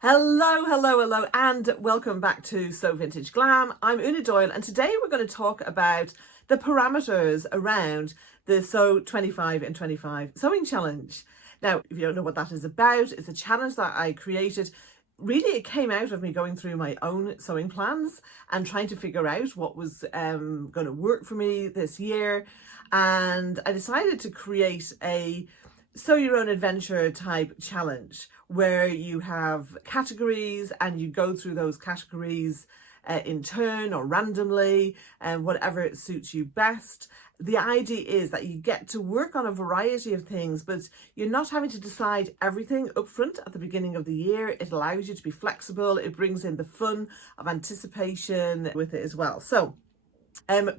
Hello, hello, hello, and welcome back to So Vintage Glam. I'm Una Doyle, and today we're going to talk about the parameters around the Sew 25 in 25 sewing challenge. Now, if you don't know what that is about, it's a challenge that I created. Really, it came out of me going through my own sewing plans and trying to figure out what was going to work for me this year. And I decided to create a Sew Your Own Adventure type challenge where you have categories and you go through those categories in turn or randomly and whatever it suits you best. The idea is that you get to work on a variety of things, but you're not having to decide everything up front at the beginning of the year. It allows you to be flexible. It brings in the fun of anticipation with it as well. So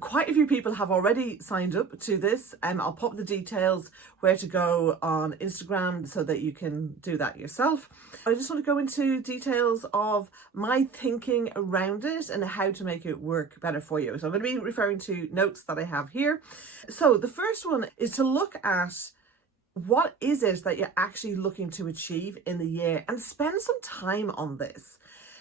quite a few people have already signed up to this. I'll pop the details where to go on Instagram so that you can do that yourself. I just want to go into details of my thinking around it and how to make it work better for you. So I'm going to be referring to notes that I have here. So the first one is to look at what is it that you're actually looking to achieve in the year and spend some time on this.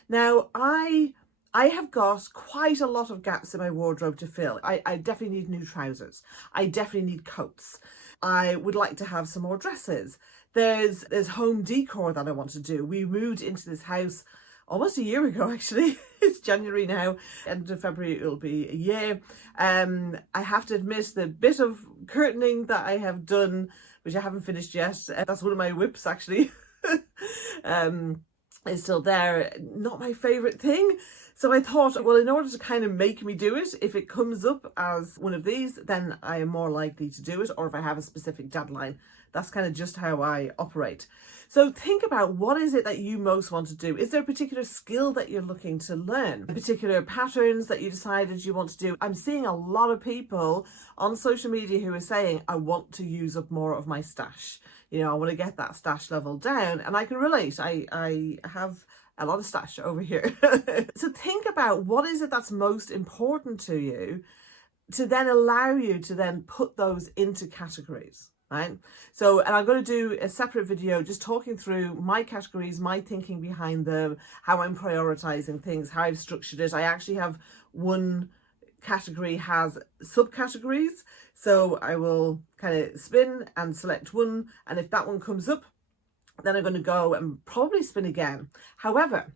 Now, I have got quite a lot of gaps in my wardrobe to fill. I definitely need new trousers. I definitely need coats. I would like to have some more dresses. There's home decor that I want to do. We moved into this house almost a year ago, actually. It's January now. End of February, it'll be a year. I have to admit the bit of curtaining that I have done, which I haven't finished yet, that's one of my whips, actually. Is still there. Not my favourite thing. So I thought, well, in order to kind of make me do it, if it comes up as one of these, then I am more likely to do it, or if I have a specific deadline. That's kind of just how I operate. So think about, what is it that you most want to do? Is there a particular skill that you're looking to learn? Particular patterns that you decided you want to do? I'm seeing a lot of people on social media who are saying, I want to use up more of my stash. You know, I want to get that stash level down, and I can relate. I have a lot of stash over here. So think about, what is it that's most important to you to then allow you to then put those into categories, right? So, and I'm going to do a separate video just talking through my categories, my thinking behind them, how I'm prioritizing things, how I've structured it. I actually have one category has subcategories, so I will kind of spin and select one, and if that one comes up, then I'm going to go and probably spin again. However,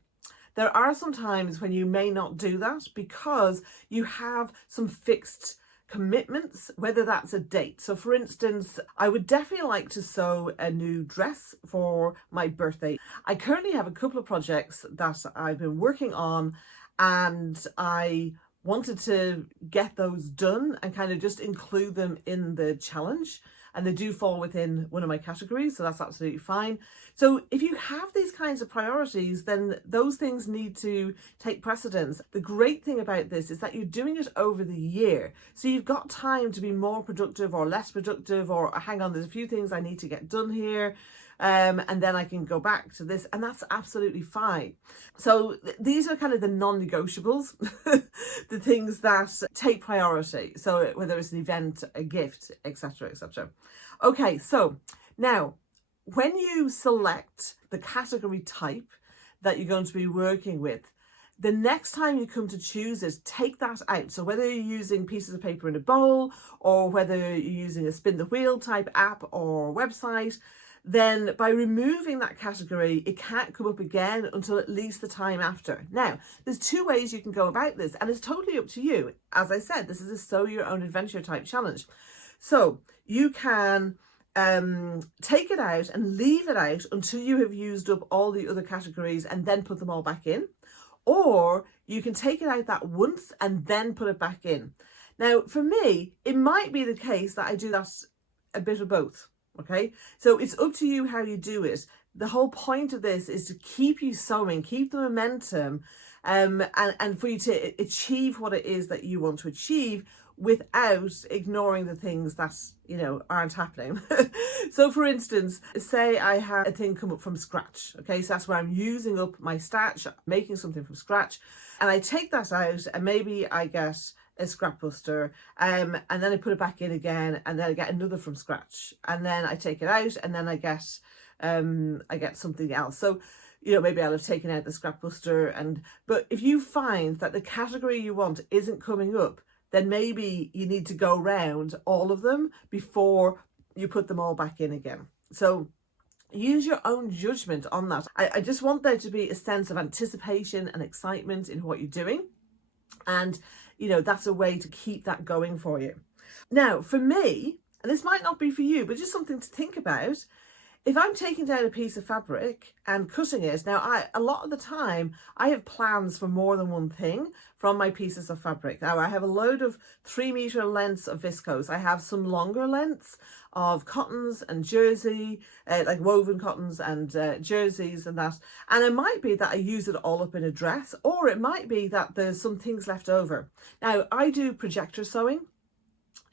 there are some times when you may not do that because you have some fixed commitments, whether that's a date. So for instance, I would definitely like to sew a new dress for my birthday. I currently have a couple of projects that I've been working on, and I wanted to get those done and kind of just include them in the challenge. And they do fall within one of my categories, so that's absolutely fine. So if you have these kinds of priorities, then those things need to take precedence. The great thing about this is that you're doing it over the year. So you've got time to be more productive or less productive, or hang on, there's a few things I need to get done here. And then I can go back to this, and that's absolutely fine. So these are kind of the non-negotiables, the things that take priority. So whether it's an event, a gift, etc., etc. Okay, so now when you select the category type that you're going to be working with, the next time you come to choose it, take that out. So whether you're using pieces of paper in a bowl, or whether you're using a spin the wheel type app or website, then by removing that category, it can't come up again until at least the time after. Now, there's two ways you can go about this, and it's totally up to you. As I said, this is a Sew Your Own Adventure type challenge. So you can take it out and leave it out until you have used up all the other categories and then put them all back in. Or you can take it out that once and then put it back in. Now, for me, it might be the case that I do that a bit of both. Okay, so it's up to you how you do it. The whole point of this is to keep you sewing, keep the momentum, and for you to achieve what it is that you want to achieve without ignoring the things that, you know, aren't happening. So for instance, say I have a thing come up from scratch. Okay, so that's where I'm using up my stash, making something from scratch, and I take that out, and maybe I get a scrap buster, and then I put it back in again, and then I get another from scratch, and then I take it out, and then I get something else. So maybe I'll have taken out the scrap buster. But if you find that the category you want isn't coming up, then maybe you need to go round all of them before you put them all back in again. So use your own judgment on that. I just want there to be a sense of anticipation and excitement in what you're doing. And, that's a way to keep that going for you. Now, for me, and this might not be for you, but just something to think about, if I'm taking down a piece of fabric and cutting it, now a lot of the time I have plans for more than one thing from my pieces of fabric. Now I have a load of 3-meter lengths of viscose. I have some longer lengths of cottons and jersey, like woven cottons and jerseys and that. And it might be that I use it all up in a dress, or it might be that there's some things left over. Now I do projector sewing.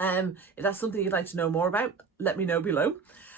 If that's something you'd like to know more about, let me know below.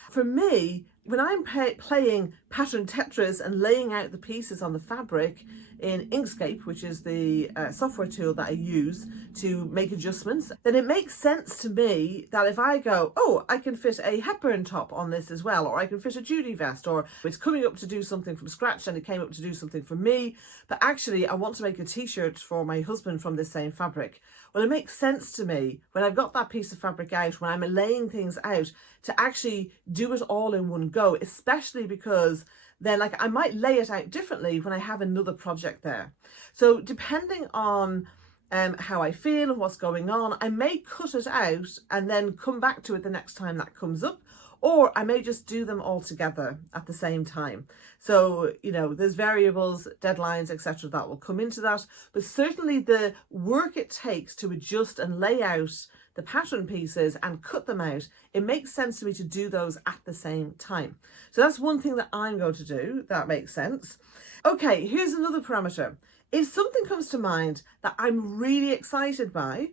For me, when I'm playing pattern Tetris and laying out the pieces on the fabric in Inkscape, which is the software tool that I use to make adjustments, then it makes sense to me that if I go, oh, I can fit a Hepburn top on this as well, or I can fit a Judy vest, or it's coming up to do something from scratch and it came up to do something for me, but actually I want to make a t-shirt for my husband from this same fabric. Well, it makes sense to me when I've got that piece of fabric out, when I'm laying things out, to actually do it all in one go, especially because then I might lay it out differently when I have another project there. So depending on how I feel and what's going on, I may cut it out and then come back to it the next time that comes up, or I may just do them all together at the same time. So, there's variables, deadlines, etc. that will come into that, but certainly the work it takes to adjust and lay out the pattern pieces and cut them out, it makes sense to me to do those at the same time. So that's one thing that I'm going to do. That makes sense. Okay, here's another parameter. If something comes to mind that I'm really excited by,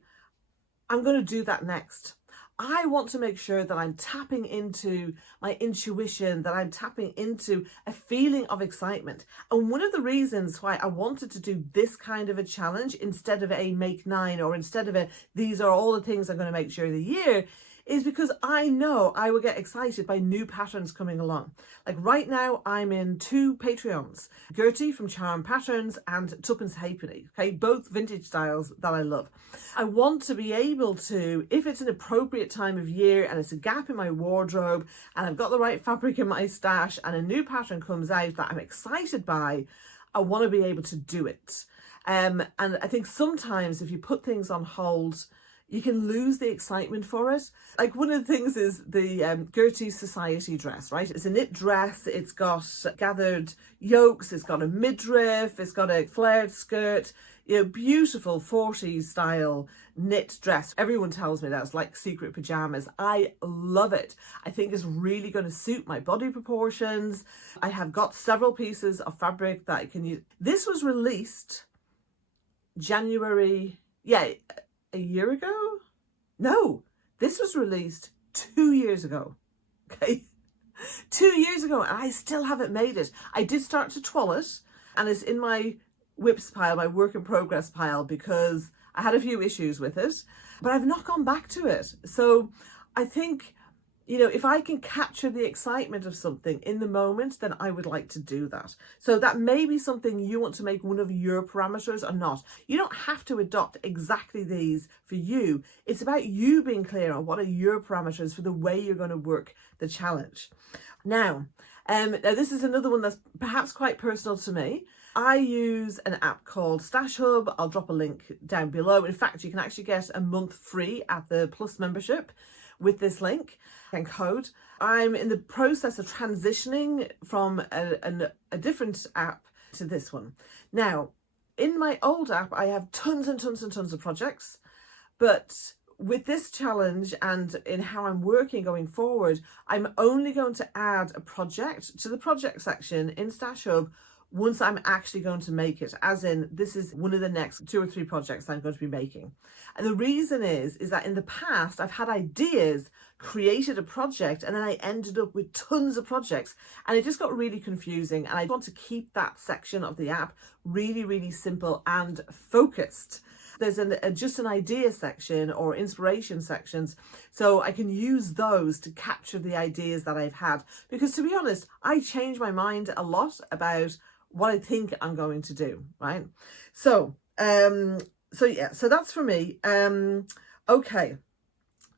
I'm going to do that next. I want to make sure that I'm tapping into my intuition, that I'm tapping into a feeling of excitement. And one of the reasons why I wanted to do this kind of a challenge instead of a make 9, or instead of these are all the things I'm going to make during the year, is because I know I will get excited by new patterns coming along. Like right now, I'm in 2 Patreons, Gertie from Charm Patterns and Tuppence Halfpenny, okay, both vintage styles that I love. I want to be able to, if it's an appropriate time of year and it's a gap in my wardrobe and I've got the right fabric in my stash and a new pattern comes out that I'm excited by, I want to be able to do it. And I think sometimes if you put things on hold, you can lose the excitement for it. Like one of the things is the Gertie Society dress, right? It's a knit dress, it's got gathered yokes, it's got a midriff, it's got a flared skirt, beautiful 40s style knit dress. Everyone tells me that's like secret pajamas. I love it. I think it's really going to suit my body proportions. I have got several pieces of fabric that I can use. This was released January, a year ago? No, this was released 2 years ago. Okay, 2 years ago, and I still haven't made it. I did start to twirl it, and it's in my whips pile, my work in progress pile, because I had a few issues with it, but I've not gone back to it. So I think, if I can capture the excitement of something in the moment, then I would like to do that. So that may be something you want to make one of your parameters or not. You don't have to adopt exactly these for you. It's about you being clear on what are your parameters for the way you're going to work the challenge. Now this is another one that's perhaps quite personal to me. I use an app called Stash Hub. I'll drop a link down below. In fact, you can actually get a month free at the Plus membership with this link and code. I'm in the process of transitioning from a different app to this one. Now, in my old app, I have tons and tons and tons of projects, but with this challenge and in how I'm working going forward, I'm only going to add a project to the project section in Stash Hub once I'm actually going to make it, as in this is one of the next 2 or 3 projects I'm going to be making. And the reason is that in the past I've had ideas, created a project, and then I ended up with tons of projects, and it just got really confusing, and I want to keep that section of the app really, really simple and focused. There's just an idea section or inspiration sections, so I can use those to capture the ideas that I've had, because to be honest, I change my mind a lot about what I think I'm going to do, right? So, so that's for me. Okay.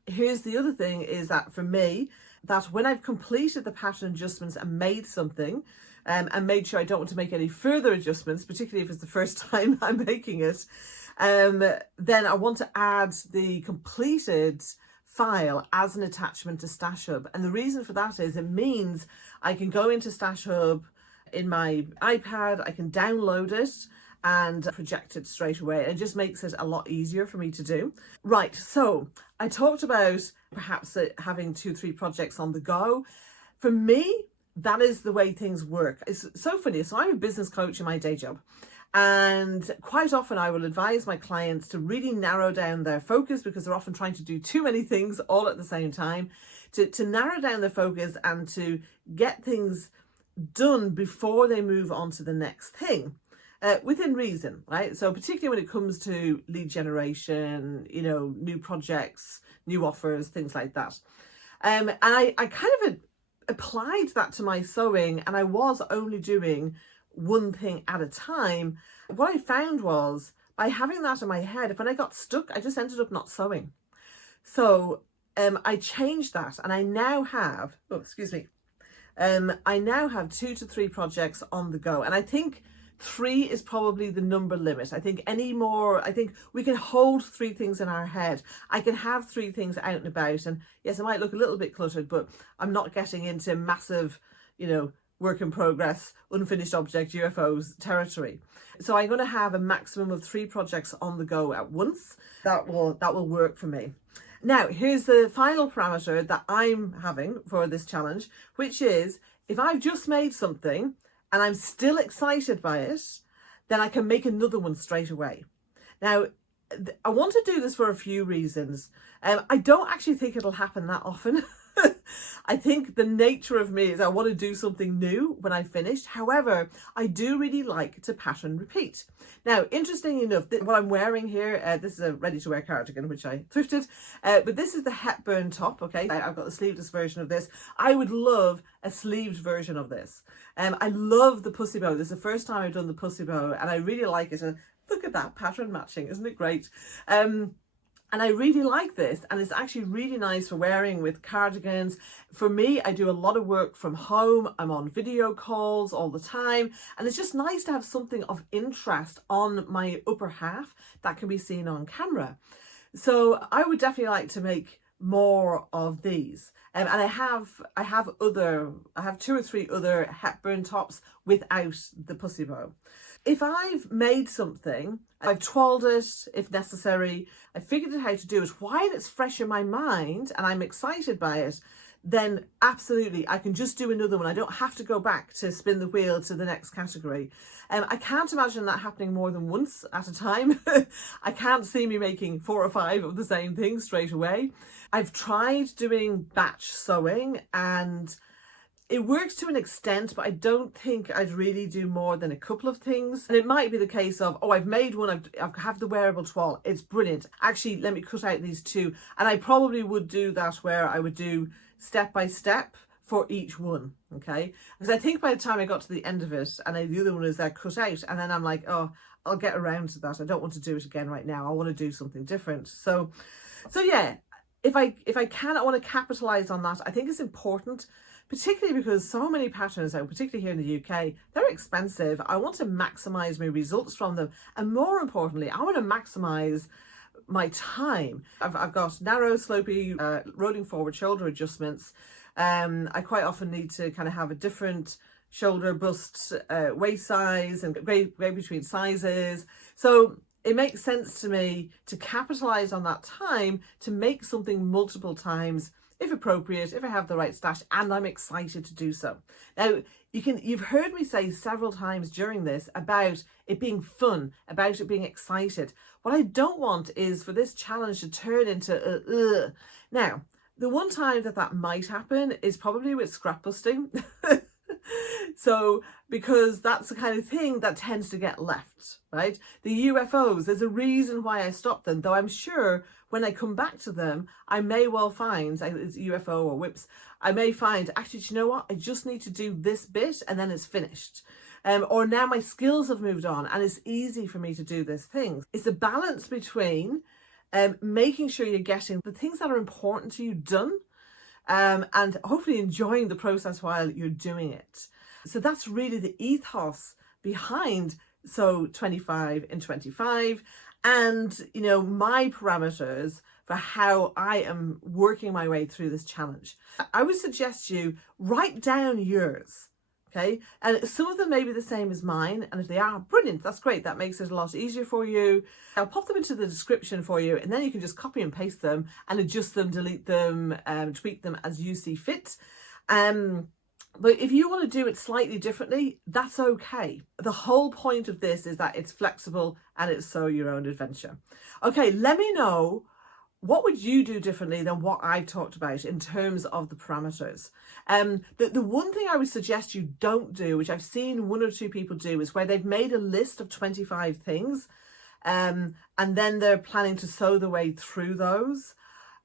Here's the other thing is that for me, that when I've completed the pattern adjustments and made something, and made sure I don't want to make any further adjustments, particularly if it's the first time I'm making it, then I want to add the completed file as an attachment to Stash Hub. And the reason for that is it means I can go into Stash Hub in my iPad, I can download it and project it straight away. It just makes it a lot easier for me to do. Right, so I talked about perhaps having 2-3 projects on the go. For me, that is the way things work. It's so funny. So I'm a business coach in my day job. And quite often I will advise my clients to really narrow down their focus, because they're often trying to do too many things all at the same time, to narrow down their focus and to get things done before they move on to the next thing. Within reason, right? So particularly when it comes to lead generation, you know, new projects, new offers, things like that. And I kind of applied that to my sewing, and I was only doing one thing at a time. What I found was, by having that in my head, if when I got stuck, I just ended up not sewing. So I changed that, and I now have, I now have 2 to 3 projects on the go. And I think 3 is probably the number limit. I think I think we can hold 3 things in our head. I can have 3 things out and about. And yes, I might look a little bit cluttered, but I'm not getting into massive, you know, work in progress, unfinished object, UFOs territory. So I'm going to have a maximum of 3 projects on the go at once. That will work for me. Now, here's the final parameter that I'm having for this challenge, which is if I've just made something and I'm still excited by it, then I can make another one straight away. Now, I want to do this for a few reasons. I don't actually think it'll happen that often. I think the nature of me is I want to do something new when I've finished. However, I do really like to pattern repeat. Now, interestingly enough, what I'm wearing here, this is a ready-to-wear cardigan, which I thrifted, but this is the Hepburn top, okay? I've got the sleeveless version of this. I would love a sleeved version of this. I love the pussy bow. This is the first time I've done the pussy bow, and I really like it. And look at that pattern matching, isn't it great? And I really like this, and it's actually really nice for wearing with cardigans. For me, I do a lot of work from home. I'm on video calls all the time, and it's just nice to have something of interest on my upper half that can be seen on camera. So I would definitely like to make more of these. And I have 2 or 3 other Hepburn tops without the pussy bow. If I've made something, I've twirled it if necessary, I figured out how to do it while it's fresh in my mind and I'm excited by it, then absolutely I can just do another one. I don't have to go back to spin the wheel to the next category. I can't imagine that happening more than once at a time. I can't see me making 4 or 5 of the same thing straight away. I've tried doing batch sewing and it works to an extent, but I don't think I'd really do more than a couple of things. And it might be the case of, oh, I've made one, I have the wearable toile, it's brilliant. Actually, let me cut out these 2. And I probably would do that where I would do step by step for each one, okay? Because I think by the time I got to the end of it, and the other one is there cut out, and then I'm like, oh, I'll get around to that. I don't want to do it again right now. I want to do something different. So yeah, if I can, I want to capitalize on that. I think it's important, particularly because so many patterns, particularly here in the UK, they're expensive. I want to maximize my results from them. And more importantly, I want to maximize my time. I've got narrow, slopey, rolling forward shoulder adjustments. I quite often need to kind of have a different shoulder, bust, waist size and grade between sizes. So it makes sense to me to capitalize on that time to make something multiple times, if appropriate, if I have the right stash and I'm excited to do so. Now, you've heard me say several times during this about it being fun, about it being excited. What I don't want is for this challenge to turn into Now, the one time that might happen is probably with scrap busting. So, because that's the kind of thing that tends to get left, right? The UFOs, there's a reason why I stopped them, though I'm sure when I come back to them, I may well find, it's UFO or whips, I may find, actually, do you know what? I just need to do this bit and then it's finished. or now my skills have moved on and it's easy for me to do these things. It's a balance between making sure you're getting the things that are important to you done, and hopefully enjoying the process while you're doing it. So that's really the ethos behind 25 in 25, and my parameters for how I am working my way through this challenge. I would suggest you write down yours. Okay, and some of them may be the same as mine, and if they are, brilliant, that's great, that makes it a lot easier for you. I'll pop them into the description for you, and then you can just copy and paste them and adjust them, delete them, tweak them as you see fit. But if you want to do it slightly differently, that's okay. The whole point of this is that it's flexible and it's so your own adventure. Okay, let me know, what would you do differently than what I've talked about in terms of the parameters? The one thing I would suggest you don't do, which I've seen 1 or 2 people do, is where they've made a list of 25 things, and then they're planning to sew their way through those.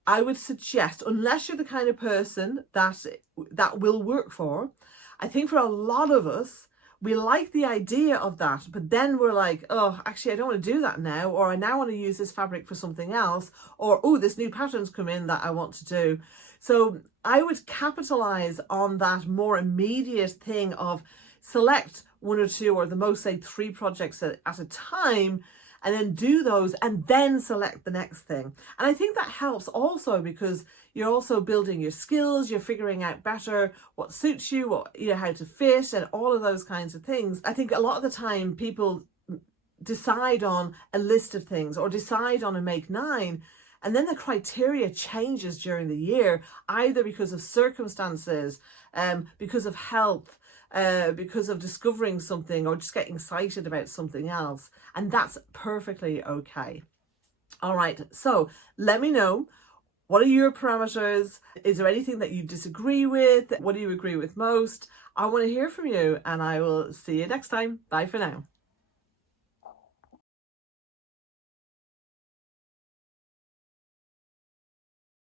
I would suggest, unless you're the kind of person that will work for, I think for a lot of us, we like the idea of that, but then we're like, oh, actually, I don't want to do that now, or I now want to use this fabric for something else, or, oh, this new pattern's come in that I want to do. So I would capitalize on that more immediate thing of select 1 or 2, or the most, say, 3 projects at a time, and then do those and then select the next thing. And I think that helps also because you're also building your skills, you're figuring out better what suits you, how to fit, and all of those kinds of things. I think a lot of the time people decide on a list of things or decide on a make 9, and then the criteria changes during the year, either because of circumstances, because of health, because of discovering something, or just getting excited about something else, and that's perfectly okay. All right, so let me know, what are your parameters? Is there anything that you disagree with? What do you agree with most? I want to hear from you, and I will see you next time. Bye for now.